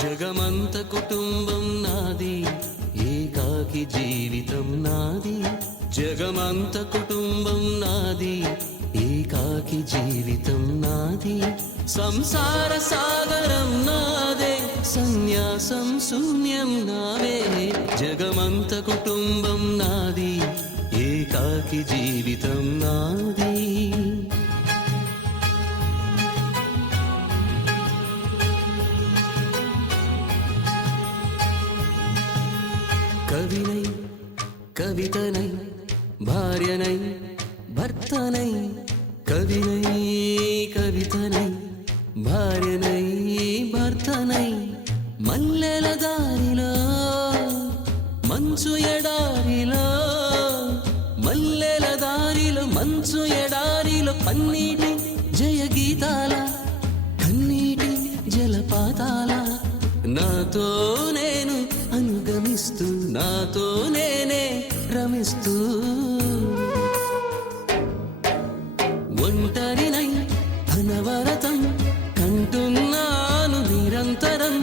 జగమంత కుటుంబం నాది, ఏకాకి జీవితం నాది. జగమంత కుటుంబం నాది, ఏకాకి జీవితం నాది. సంసార సాగరం నాదే, సన్యాసం శూన్యం నావే. జగమంత కుటుంబం నాది, ఏకాకి జీవితం నాది. కవినై కవితనై భార్యనై భర్తనై, కవినై కవితనై భార్యనై భర్తనై. మల్లెల దారిలో మంచు ఎడారిలో, మల్లెల దారిలో మంచు ఎడారిలో, పన్నీటి జయ గీతాల కన్నీటి జలపాతాల. నాతో నేను అనుగమిస్తూ, నాతో నేనే రమిస్తూ, ఒంటరినై అనవరతం కంటున్నాను నిరంతరం.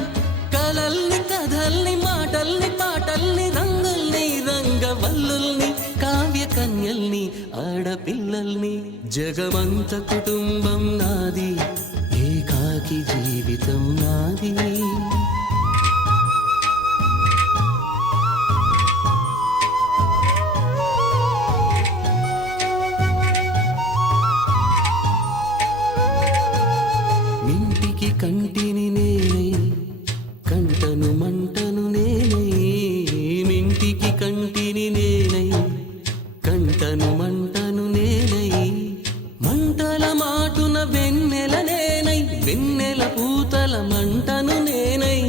కలల్ని కథల్ని మాటల్ని పాటల్ని రంగుల్ని రంగవల్లుల్ని కావ్య కన్యల్ని ఆడపిల్లల్ని. జగమంత కుటుంబం నాది, ఏకాకి జీవితం నాది. మింటికి కంటిని నేనై, కంటను మంటను నేనై. మింటికి కంటిని నేనై, కంటను మంటను నేనై. మంటల మాటున వెన్నెల నేనై, వెన్నెల పూతల మంటను నేనై.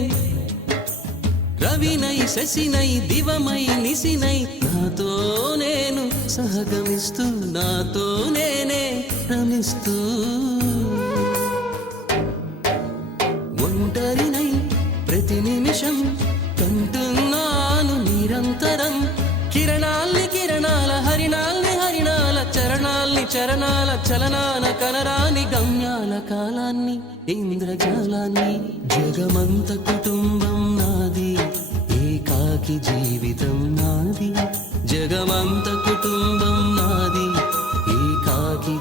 రవినై శశినై దివమై నిశినై, నాతో నేను సహగమిస్తూ, నాతో నేనే రమిస్తూ. ఒంటరినై ప్రతి నిమిషం కంటున్నాను నిరంతరం. కిరణాల్ని కిరణాల హరిణాల్ని హరిణాల చరణాల్ని చరణాల చలనాల కనరాని గమ్యాల కాలాన్ని ఇంద్రజాలాన్ని. జగమంత కుటుంబం నాది, ఏకాకి జీవితం నాది. జగమంత కుటుంబం నాది, ఏకాకి